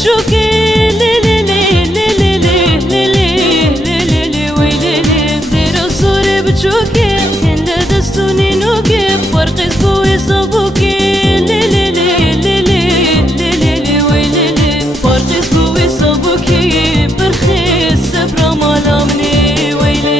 بتشوكي ليلي ليلي ليلي ليلي ليلي ويلي دير الصورة بتشوكي كان دستوني نوكي ورقص بوي صبوكي ليلي ليلي ليلي ويلي ورقص بوي صبوكي برخيص سبرا مالامني ويلي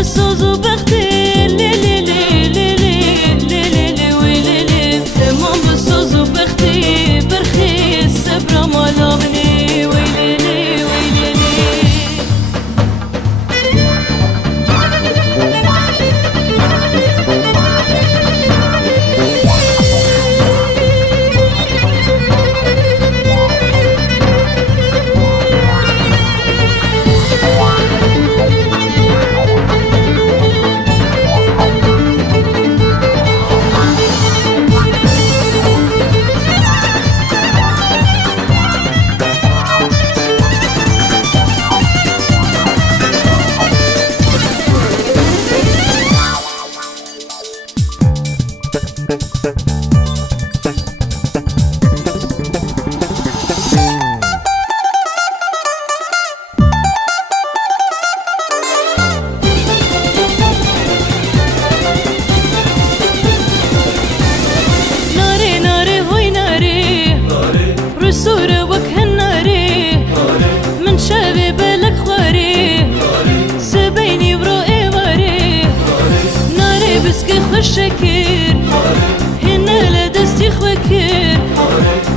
بالصوز وبختي ليلي ليلي ليلي ويلي تمام بالصوز وبختي برخيص سبرا مالامني ويلي الصورة وجه الناري من شابي بالك خاري سبيني برؤي واري ناري بسكي خشكير هنا لدستي خوكير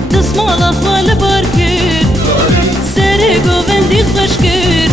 تسمع لخوال باركير ساري قوبندي خشكير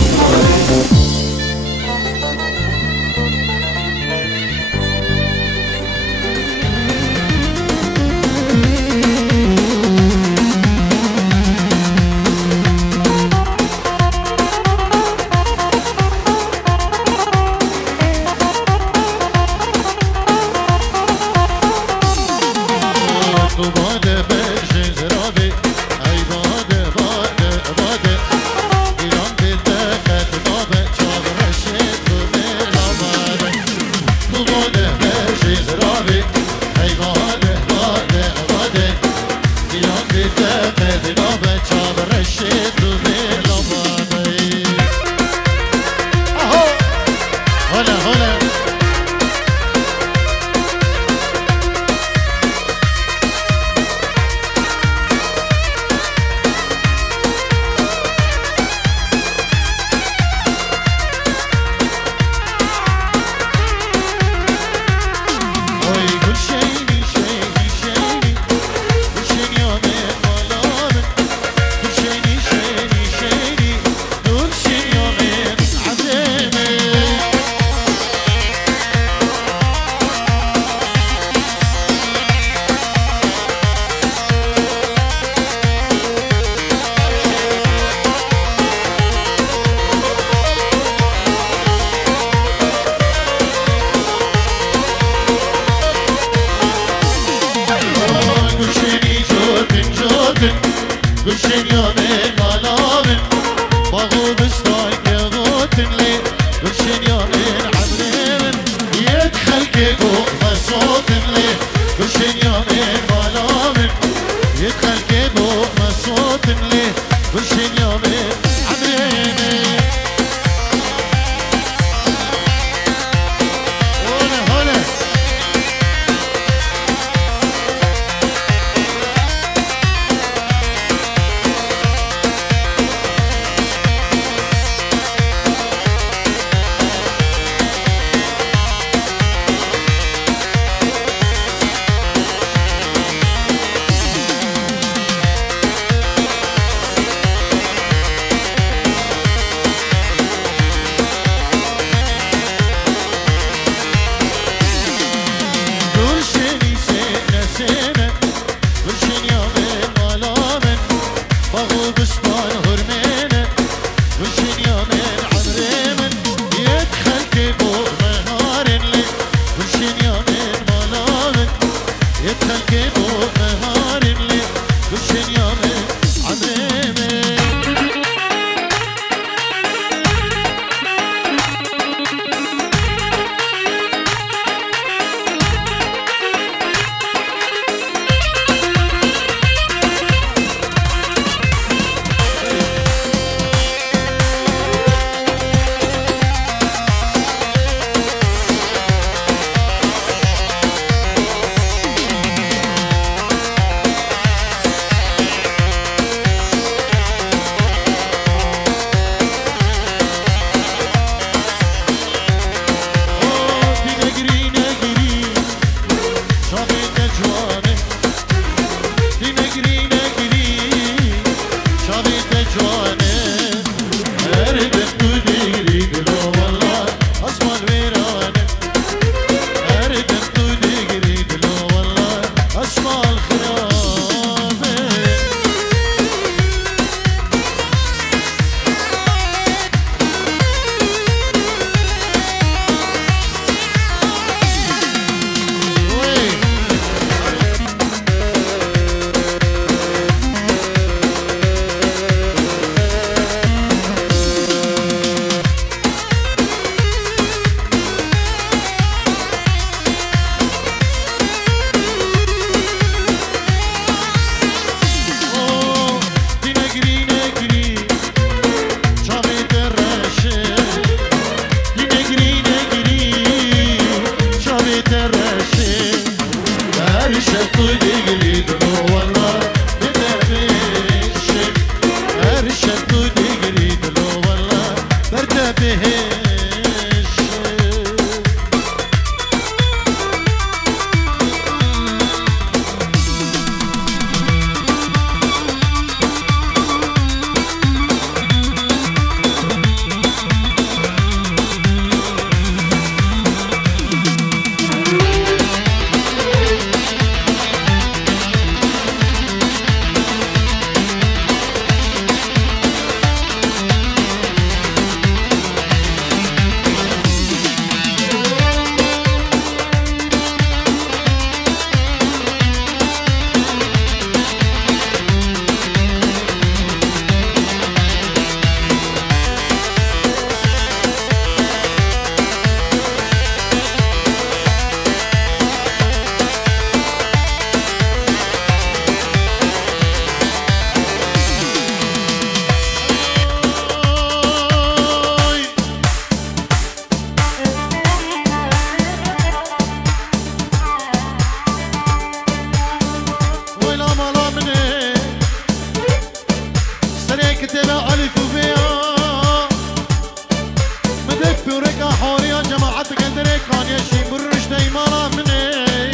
بورك حوريا جماعة قدرك كان يشي برش دايما مني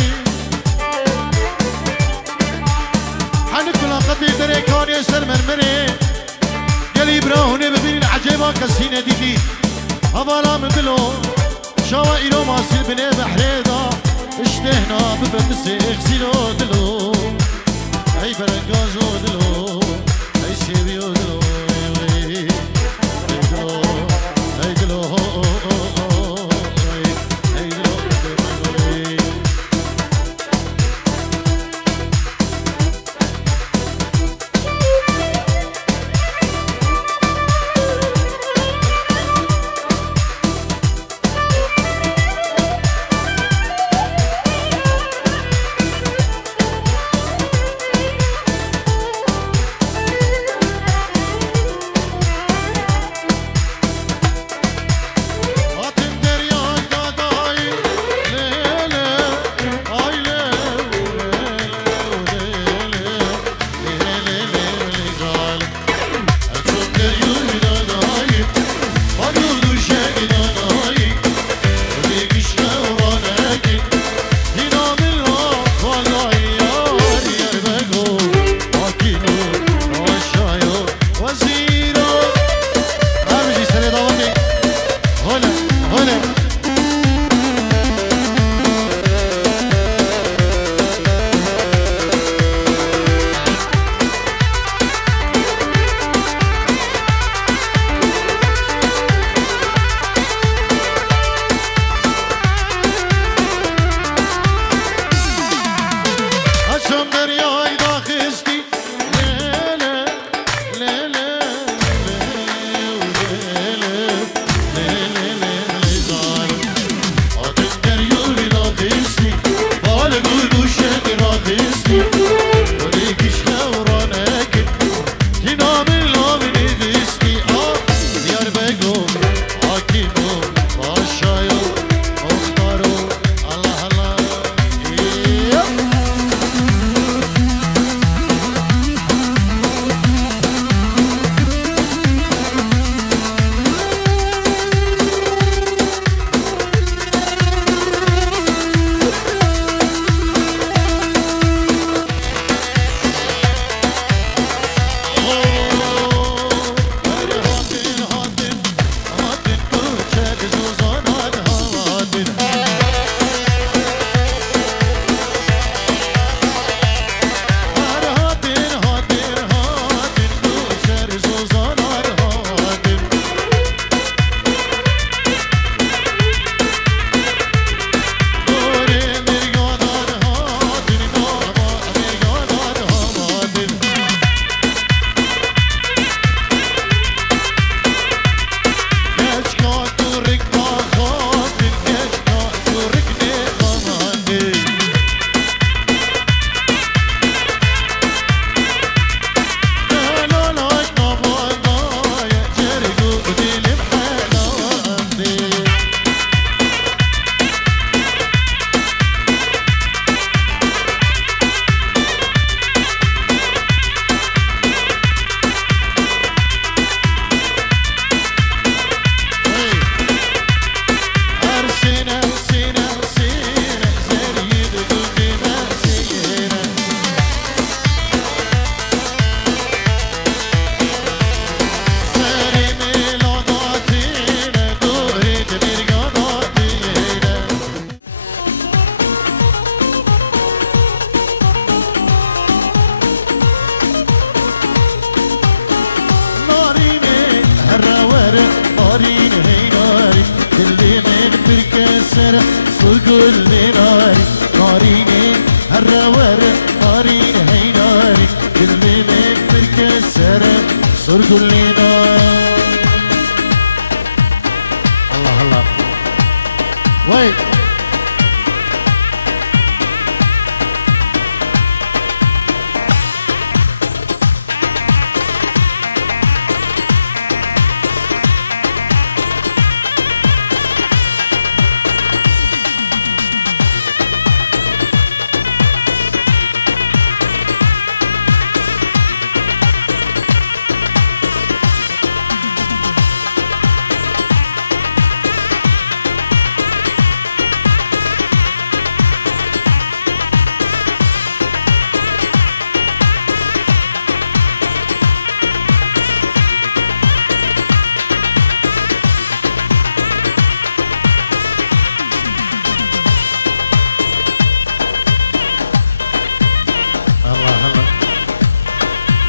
حن كل قطي دري كان يسر مرمري قلي براهوني ببين العجيبة كسينة ديكي هوالا مدلو شوا إيرو ماسيل بني بحريدا اشتهنا ببمسي اغسلو دلو اي برنگازو دلو اي سيبيو دلو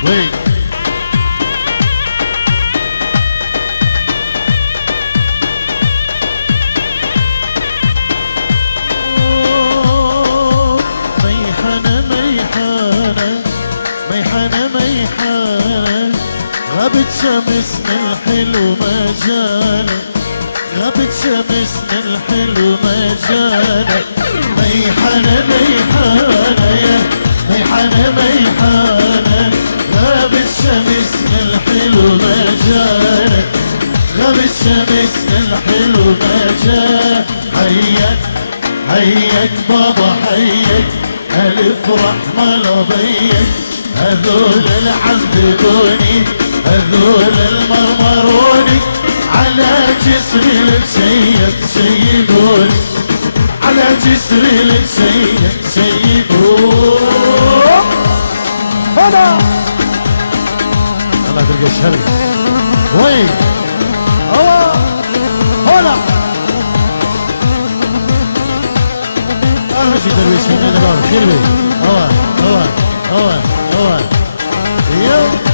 وي غابت شمسنا الحلو ما جانا غابت شمسنا الحلو ما جانا ميحانة ميحانة يا ميحانة ميحانة غابت شمسنا الحلو ما جانا غابت شمسنا الحلو ما جانا حيك حيك بابا حيك ألف رحمة لبيك هذول العذبوني هذول المرمروني على جسري المسيب سيبوني على جسري المسيب سيبوني هنا الله تلقى الشرق وين هنا أرجي درويش من الباب خيربي هو يو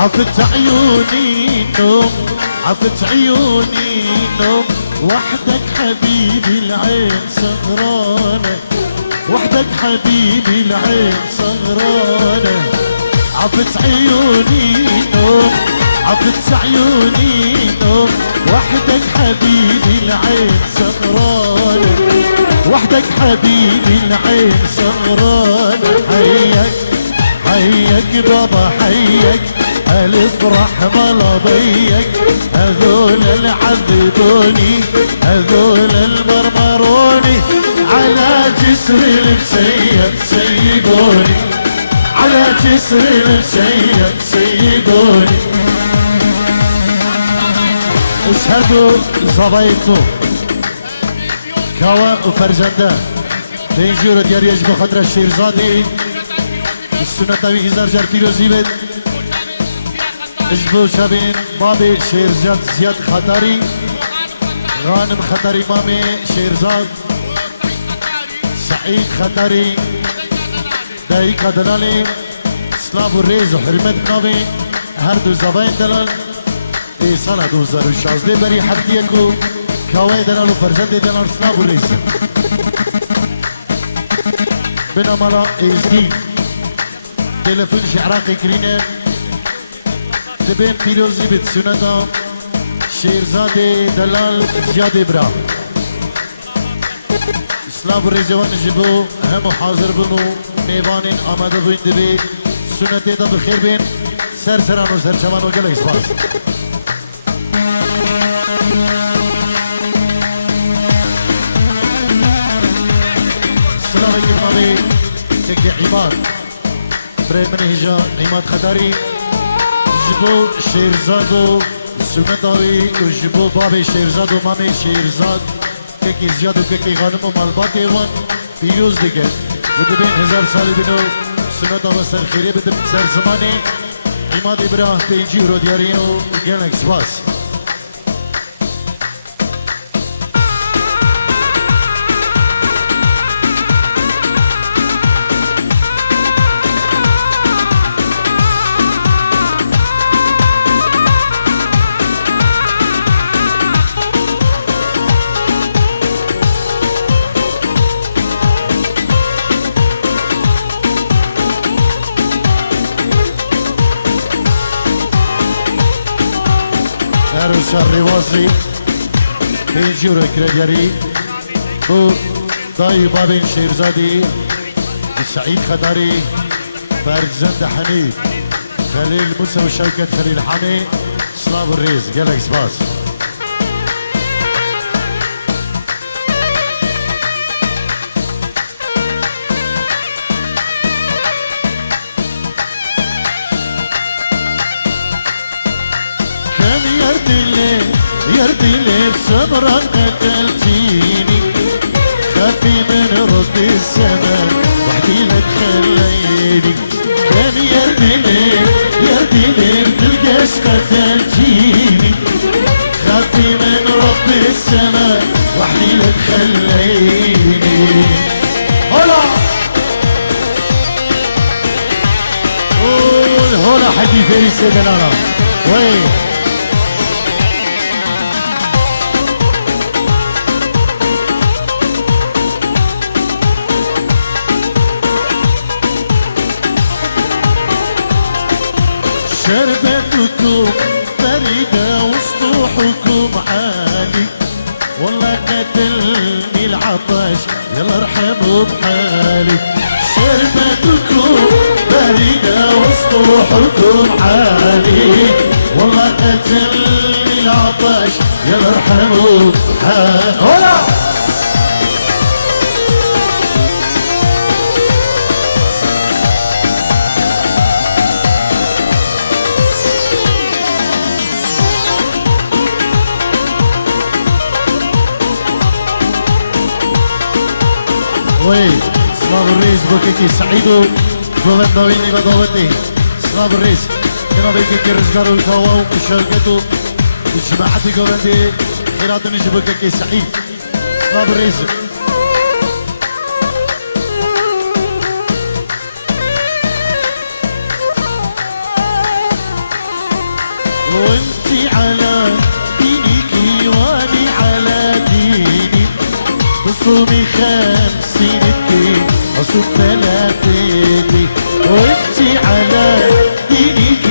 عفت عيوني نوم عفت عيوني نوم وحدك حبيبي العين سهرانة وحدك حبيبي العين سهرانة عفت عيوني نوم عفت عيوني نوم وحدك حبيبي العين سهرانة وحدك حبيبي العين سهرانة حيك حيك بابا حيك ألف رحمة لبيك هذول العذبوني هذول المرمروني على جسر المسيب سيبوني على جسر المسيب سيبوني اشهدوا زبايتو كوا وفرزنده تنجيرو ديار يجب خاطر الشيرزادي السنة تاوي هزار جار بيروزي بيت اجبو شابين بابي شيرزاد زياد خطري غانم خطري مامي شيرزاد سعيد خطري دايكا دلالي سلاف الريز وحرمت نابي هر دو زباين دلال اي سنة 2016 بري حفتيكو كواي دلال وفرزند دلال سلاف الريز بنا مالا ايزدي تلفون شعراقي كرينه دبين بيروزي بتسوندا شيرزادي دلال زياد برا اسلام الرزوان جبو هم حاضر بنو ميوانين آماده بوين دبي سنتي دا بخير بين سرسران و سرچوان و گله اسپاس السلام عليكم نبي تكي عماد بري من هجا عماد خداري جبو شیرزاد و سنتاوی و جبو باب شیرزاد و مامی شیرزاد که زیاد و که خانم و مالبات ایوان پیروز دیگه و دبین 1000 سالی بینو سنتا و سرخیری بدم سر زمانی عماد ابراهیم پینجی رو دیارین و گلنک سپاس الروازي بينجورو كريدياري بو داي بابين شيرزادي سعيد خداري فرزند حميد خليل موسى وشوكة خليل حامي سلاف الريز جالك سباس يردي بصبرا قتلتيني خافي من رد الزمان وحدي لك دلالا وي شربتكم فريدة وسطوحكم عالي والله قتلني العطش يلا ارحموا بحالي شربتكم فريدة وسطوحكم عالي والله قتلني العطش يلا ارحموا بحالي وي سلام الرئيس بوكيكي سعيدو جوان داويني بداوتي سلام الرئيس كنا بيكيكي رزقارو الكواو مشاركتو الجماعة جوان دي خيرات نجي بوكيكي سعيد سلام الرئيس وانتي على دينك واني على ديني تصومي 50 الدين اصوم 30 وانتي على دينك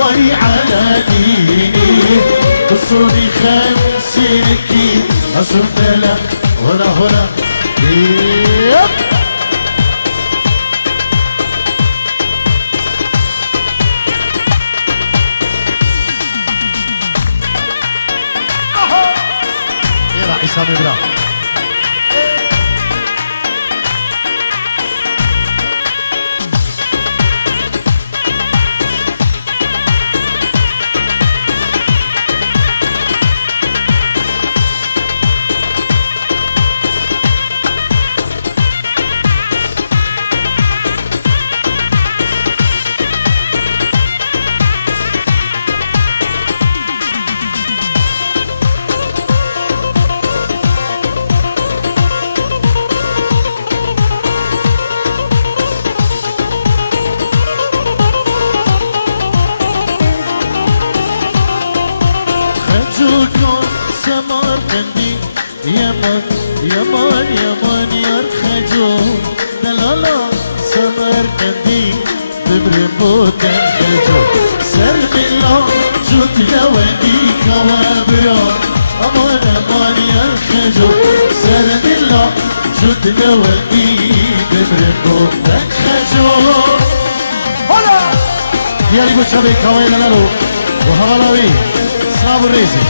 واني على ديني تصومي 50 الدين اصوم 30 هنا عصام إبراهيم خجوكم سمرقندي يمن يمن يمن يرخجون دلالا سمرقندي بمربوطن خجون سرب الله جود لودي كوابرون امان امان يرخجون سرب الله جود لودي بمربوطن خجون هلا يالي بوشابي كوين لالو وهوالاوي صاب الريزي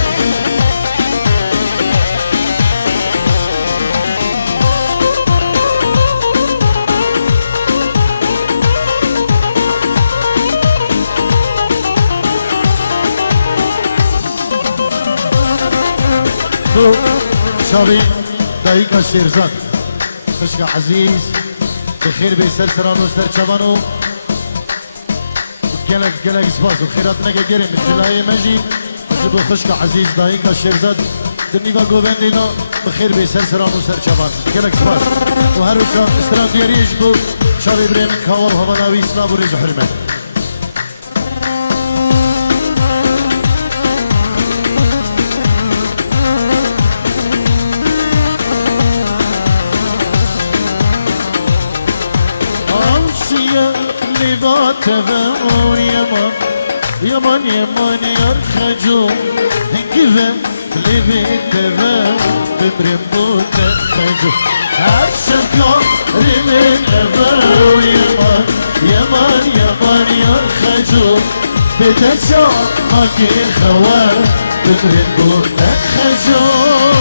شابي دايكا شيرزاد خشكا عزيز بخير بيسر سرانو سر شبانو قلق سباس وخيرات نقا قرم من جلاي مجيد جبو خشك عزيز دايكا شيرزاد دنيفا قوبان لنا بخير بيسر سران وسر شبان قلق سباس وهروسا استران دياري يجبو شابي بريم كاور هباناوي سلاب وريز حرمه تفاور يمان يمان يمان يرخجون هنجفن لبي تفاور بمرمو تخجون عشقون رمين أفاور يمان يمان يمان يرخجون بتشون ماكي خوار بمرمو تخجون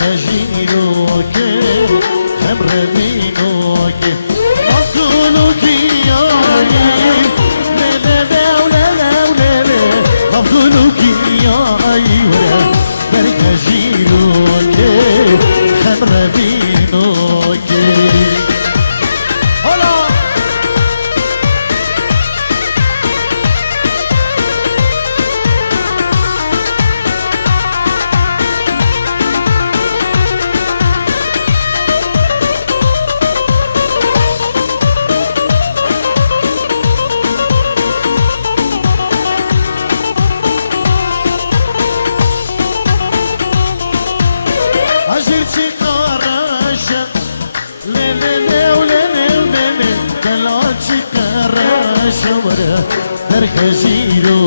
خجيلوك خمر بينوك أقولك يا لا لا لا ولا لا ولا لا أقولك يا أيوة خجيلوك خمر بينوك هلا عجرتي قراشة لا لا لا ولا لا ولا لا طلعتي قراشة ورا تركزيلو